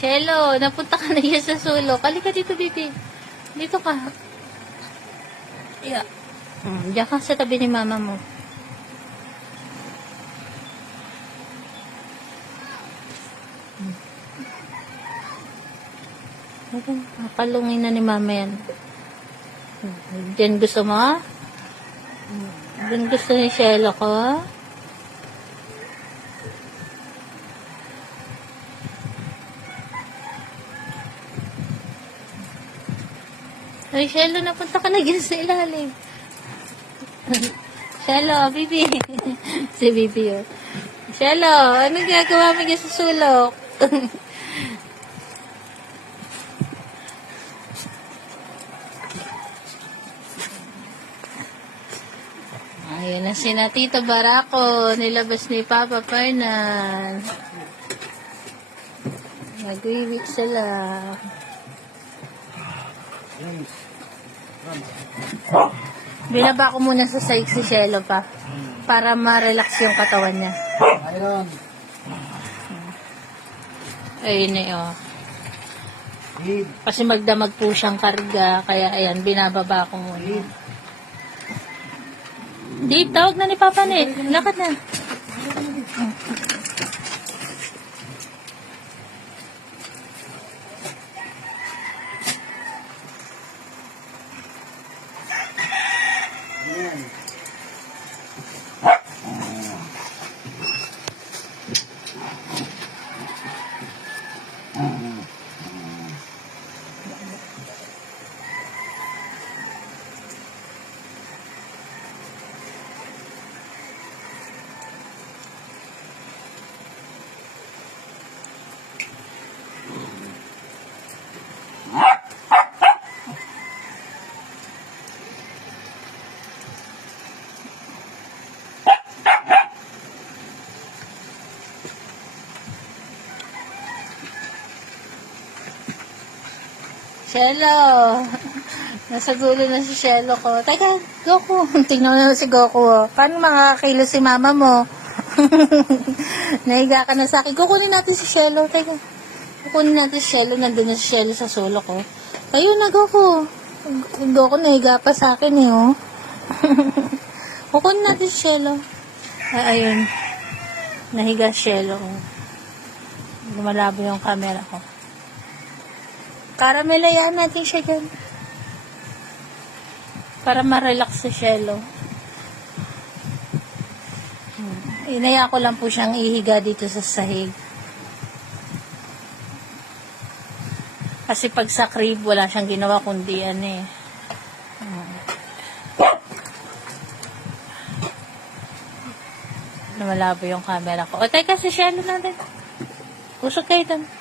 Shelo, napunta ka na yan sa sulok. Halika dito, baby. Dito ka. Yeah. Diyan ka sa tabi ni mama mo. Palungin na ni mama yan. Diyan gusto mo? Diyan gusto ni Shelo ko? Ay, Shelo, napunta ka na dyan sa ilalim. Shelo, Bibi. Si Bibi yun. Shelo, anong ginagawa mo dyan sa sulok? Ayun na si Tito Barako. Nilabas ni Papa Fernan. Nag-iwik sila. Binaba ko muna sa side si Shelo pa. Para ma-relax yung katawan niya. Ayun. Ayun eh, oh. Kasi magdamag po siyang karga. Kaya ayan, binababa ko muna. Di, tawag na ni Papa Net. Lakad na. Ayan. Shelo. Nasa gulo na si Shelo ko. Teka, Goku. Tingnan mo naman si Goku. Oh. Paano makakakilo si mama mo? Nahiga ka na sa akin. Kukunin natin si Shelo. Teka. Kukunin natin si Shelo. Nandun na si Shelo sa sulok ko. Ayun na, Goku. Goku nahiga pa sa akin eh, oh. Kukunin natin si Shelo. Ayun. Nahiga si Shelo. Oh. Lumalabo yung camera ko. Karamelayan natin siya dyan. Para ma-relax si Shelo. Inaya ko lang po siyang ihiga dito sa sahig. Kasi pag sa crib, wala siyang ginawa kundi ano eh. Malabo yung camera ko. O, teka si Shelo natin. Usok kayo doon.